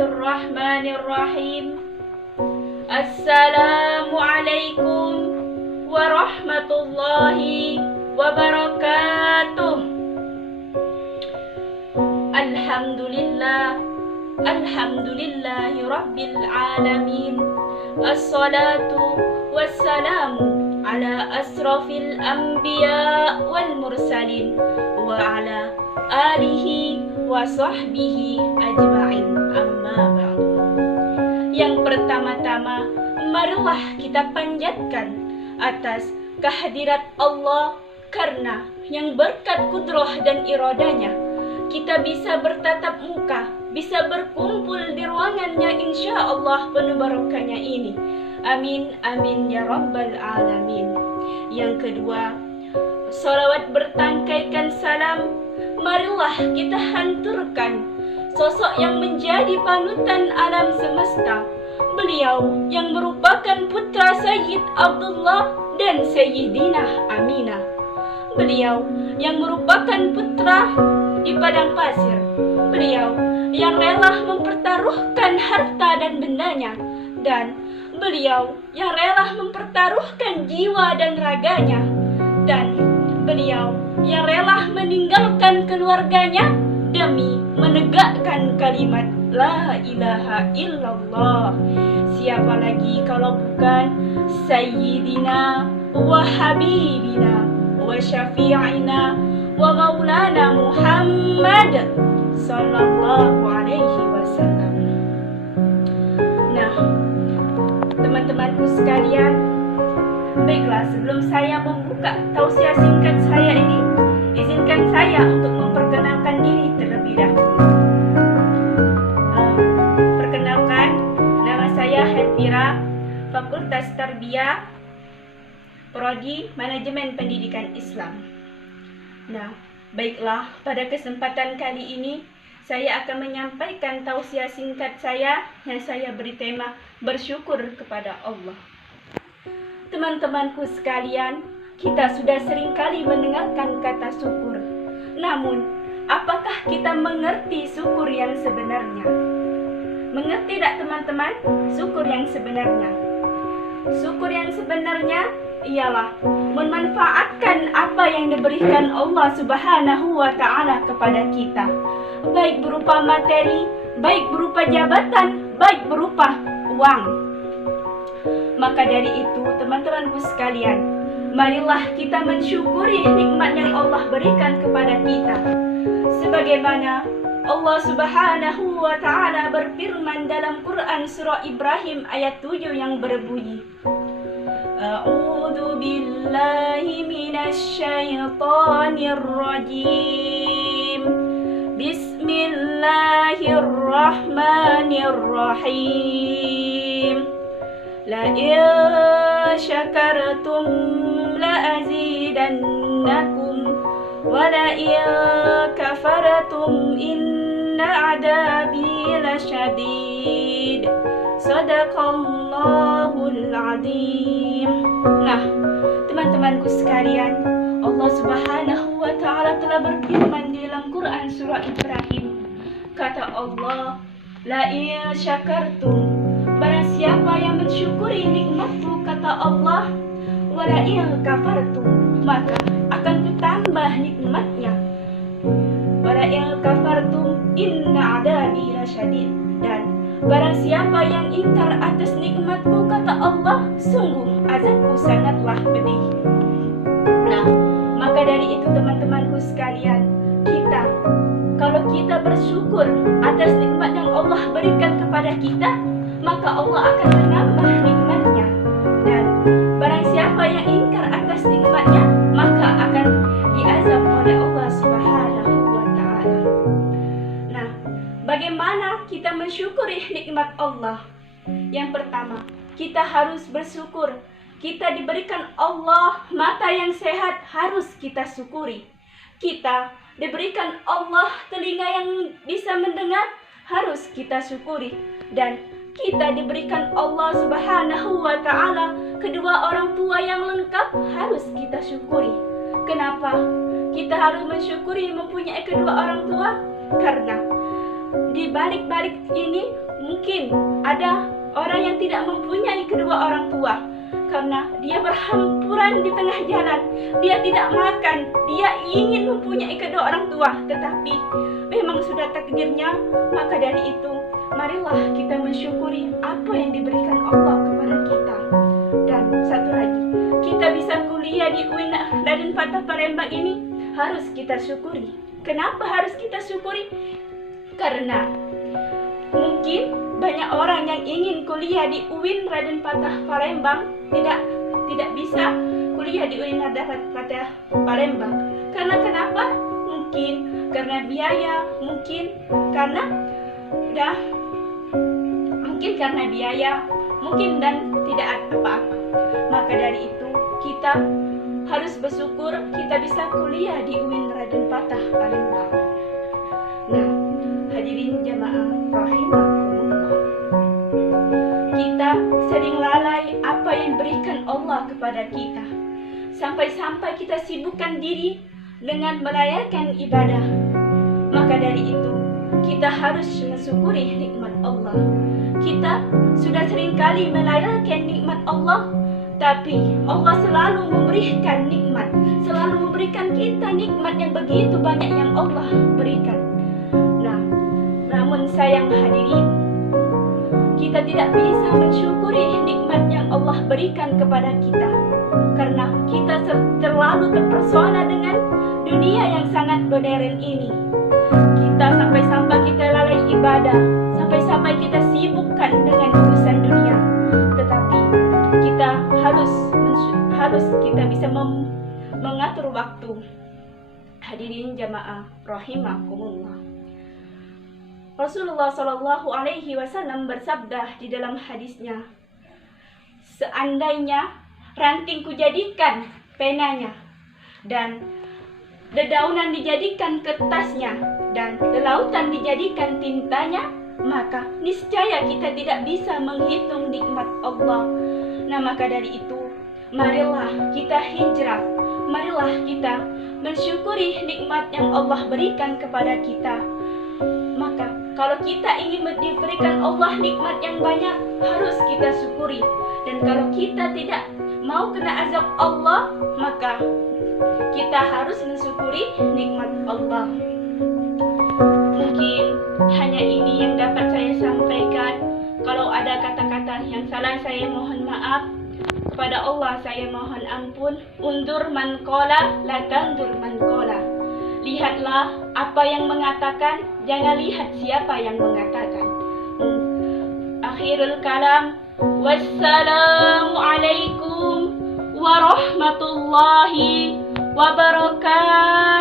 Bismillahirrahmanirrahim. Assalamualaikum warahmatullahi wabarakatuh. Alhamdulillahi rabbil alamin. Assalatu wassalamu ala asrafil anbiya wal mursalin wa ala alihi wa sahbihi ajma'in, amma ba'du. Yang pertama-tama, marilah kita panjatkan atas kehadirat Allah, karena yang berkat kudrah dan iradanya kita bisa bertatap muka, bisa berkumpul di ruangannya insya Allah penuh barokahnya ini. Amin, amin ya rabbal alamin. Yang kedua, salawat bertangkaikan salam, marilah kita hanturkan sosok yang menjadi panutan alam semesta. Beliau yang merupakan putra Sayyid Abdullah dan Sayyidinah Aminah. Beliau yang merupakan putra di padang pasir. Beliau yang rela mempertaruhkan harta dan bendanya, dan beliau yang rela mempertaruhkan jiwa dan raganya, dan beliau yang rela meninggalkan keluarganya demi menegakkan kalimat La ilaha illallah. Siapa lagi kalau bukan Sayyidina wa Habibina wa Syafi'ina wa Maulana Muhammad sallallahu alaihi wasallam. Nah, teman-temanku sekalian, baiklah, sebelum saya membuka tausiah singkat saya ini, izinkan saya untuk memperkenalkan diri terlebih dahulu. Perkenalkan, nama saya Helvira, Fakultas Tarbiyah, Prodi Manajemen Pendidikan Islam. Nah, baiklah, pada kesempatan kali ini saya akan menyampaikan tausiah singkat saya yang saya beri tema bersyukur kepada Allah. Teman-temanku sekalian, kita sudah seringkali mendengarkan kata syukur. Namun, apakah kita mengerti syukur yang sebenarnya? Mengerti tak teman-teman syukur yang sebenarnya? Syukur yang sebenarnya ialah memanfaatkan apa yang diberikan Allah Subhanahu wa Ta'ala kepada kita, baik berupa materi, baik berupa jabatan, baik berupa uang. Maka dari itu, teman-temanku sekalian, marilah kita mensyukuri nikmat yang Allah berikan kepada kita. Sebagaimana Allah Subhanahu wa Ta'ala berfirman dalam Quran surah Ibrahim ayat 7 yang berbunyi, A'udzu billahi minasy syaithanir rajim. Bismillahirrahmanirrahim. La in syakartum la azidannakum wa la in kafartum inna adabi lasyadid. Sadaqallahul azim. Nah, teman-temanku sekalian, Allah Subhanahu wa Ta'ala telah berfirman di dalam Quran surah Ibrahim. Kata Allah, La in syakartum, barang siapa yang mensyukuri nikmatku, kata Allah, wa la in kafartum, maka akan kutambah nikmatnya. Wa la in kafartum inna adabi lasyadid, dan barang siapa yang ingkar atas nikmatku, kata Allah, sungguh azabku sangatlah pedih. Nah, maka dari itu teman-temanku sekalian, kalau kita bersyukur atas nikmat yang Allah berikan kepada kita, maka Allah akan menambah nikmatnya. Dan barang siapa yang ingkar atas nikmatnya, maka akan diazab oleh Allah Subhanahu wa Ta'ala. Nah, bagaimana kita mensyukuri nikmat Allah? Yang pertama, kita harus bersyukur. Kita diberikan Allah mata yang sehat, harus kita syukuri. Kita diberikan Allah telinga yang bisa mendengar, harus kita syukuri. Dan kita diberikan Allah Subhanahu wa Ta'ala kedua orang tua yang lengkap, harus kita syukuri. Kenapa kita harus mensyukuri mempunyai kedua orang tua? Karena di balik-balik ini mungkin ada orang yang tidak mempunyai kedua orang tua karena dia berhampuran di tengah jalan, dia tidak makan, dia ingin mempunyai kedua orang tua, tetapi memang sudah takdirnya. Maka dari itu, marilah kita mensyukuri apa yang diberikan Allah kepada kita. Dan satu lagi, kita bisa kuliah di UIN Raden Patah Palembang ini harus kita syukuri. Kenapa harus kita syukuri? Karena mungkin banyak orang yang ingin kuliah di UIN Raden Patah Palembang tidak bisa kuliah di UIN Raden Patah Palembang. Karena kenapa? Mungkin karena biaya, mungkin karena biaya, mungkin dan tidak ada apa-apa. Maka dari itu kita harus bersyukur kita bisa kuliah di UIN Raden Patah Palembang. Nah, hadirin jamaah rahimakumullah, kita sering lalai apa yang berikan Allah kepada kita. Sampai-sampai kita sibukkan diri dengan merayakan ibadah. Maka dari itu, kita harus mensyukuri nikmat Allah. Kita sudah seringkali melalaikan nikmat Allah, tapi Allah selalu memberikan nikmat, selalu memberikan kita nikmat yang begitu banyak yang Allah berikan. Nah, namun sayang hadirin, kita tidak bisa mensyukuri nikmat yang Allah berikan kepada kita karena kita terlalu terpesona dengan dunia yang sangat modern ini. Kita sampai-sampai kita lalai ibadah, sampai-sampai kita sibukkan dengan urusan dunia. Tetapi kita harus kita bisa mengatur waktu. Hadirin jamaah rahimakumullah. Rasulullah Shallallahu Alaihi Wasallam bersabda di dalam hadisnya, seandainya ranting kujadikan penanya dan dedaunan dijadikan kertasnya dan lautan dijadikan tintanya, maka niscaya kita tidak bisa menghitung nikmat Allah. Nah, maka dari itu, marilah kita hijrah, marilah kita mensyukuri nikmat yang Allah berikan kepada kita. Maka kalau kita ingin diberikan Allah nikmat yang banyak, harus kita syukuri. Dan kalau kita tidak mau kena azab Allah, maka kita harus mensyukuri nikmat Allah. Mungkin hanya ini yang dapat saya sampaikan. Kalau ada kata-kata yang salah, saya mohon maaf. Kepada Allah saya mohon ampun. Undur man qala, la tandur man qala. Lihatlah apa yang mengatakan, jangan lihat siapa yang mengatakan. Akhirul kalam. Wassalamu alaikum warahmatullahi wabarakatuh.